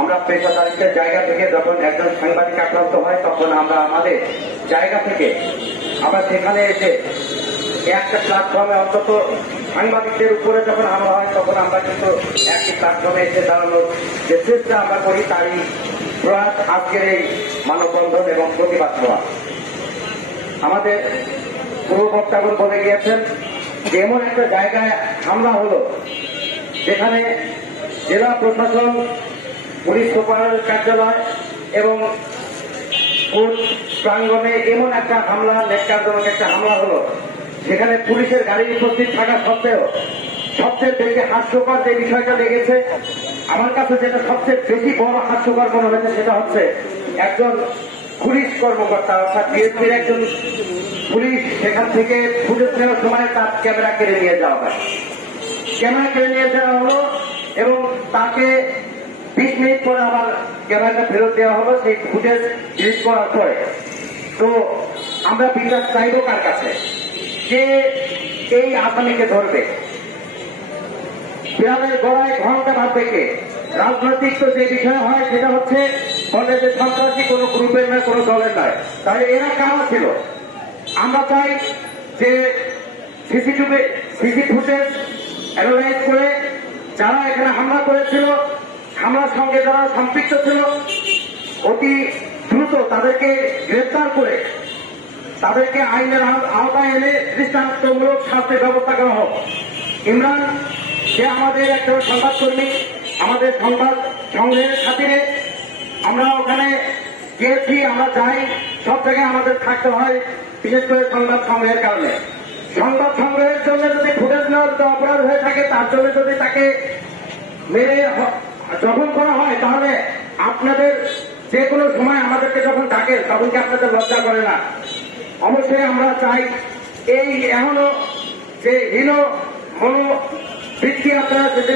আমরা পেশাদারিত্বের জায়গা থেকে যখন একজন সাংবাদিক আক্রান্ত হয় তখন আমরা আমাদের জায়গা থেকে আমরা সেখানে এসে একটা প্ল্যাটফর্মে অন্তত সাংবাদিকদের উপরে যখন হামলা হয় তখন আমরা কিন্তু একটি প্ল্যাটফর্মে এসে দাঁড়ানোর যে চেষ্টা আমরা করি তারই প্রয়াস আজকের এই মানববন্ধন এবং প্রতিবাদ সভা। আমাদের পূর্ববক্তাগণ বলে গিয়েছেন যে এমন একটা জায়গায় হামলা হলো যেখানে জেলা প্রশাসন, পুলিশ সুপার কার্যালয় এবং কোর্ট প্রাঙ্গণে এমন একটা হামলা, নেটকারজনক একটা হামলা হলো যেখানে পুলিশের গাড়ি উপস্থিত থাকা সত্ত্বেও সবচেয়ে বেশি হাস্যকর যে বিষয়টা লেগেছে আমার কাছে, যেটা সবচেয়ে বেশি বড় হাস্যকর মনে হয়েছে সেটা হচ্ছে একজন পুলিশ কর্মকর্তা অর্থাৎ বিএসপির একজন পুলিশ সেখান থেকে ফুটেজ নেওয়ার সময় তার ক্যামেরা কেড়ে নিয়ে যাওয়া হয়। ক্যামেরা কেড়ে নিয়ে যাওয়া হলো এবং তাকে 20 মিনিট পরে আবার ক্যামেরাটা ফেরত দেওয়া হলো সেই ফুটেজ ডিলিট করার পরে। তো আমরা বিচার চাইব কার কাছে, যে এই আসামিকে ধরবে? বিড়ালের গলায় ঘন্টা বাঁধবে কে? রাজনৈতিক তো যে বিষয় হয় সেটা হচ্ছে বলে যে সন্ত্রাসী কোনো গ্রুপের নয়, কোনো দলের নয়, তাহলে এরা কারা ছিল? আমরা চাই যে সিসি ফুটেজ অ্যানালাইজ করে যারা এখানে হামলা করেছিল, হামলার সঙ্গে যারা সম্পৃক্ত ছিল, অতি দ্রুত তাদেরকে গ্রেফতার করে তাদেরকে আইনের আওতায় এনে দৃষ্টান্তমূলক শাস্তির ব্যবস্থা করা হোক। ইমরান সে আমাদের একটা সংবাদকর্মী, আমাদের সংবাদ সংগ্রহের খাতিরে আমরা ওখানে গিয়েছি, আমরা যাই, সব জায়গায় আমাদের থাকতে হয়, বিশেষ করে সংবাদ সংগ্রহের কারণে। সংবাদ সংগ্রহের জন্য যদি ফুটেজ নেওয়ার অপরাধ হয়ে থাকে, তার জন্য যদি তাকে মেরে জখম করা হয়, তাহলে আপনাদের যে কোনো সময় আমাদেরকে যখন ডাকে তখন কি আপনাদের লজ্জা করে না? অবশ্যই আমরা চাই এই এখনো যে হীন মনোবৃত্তি আপনারা যদি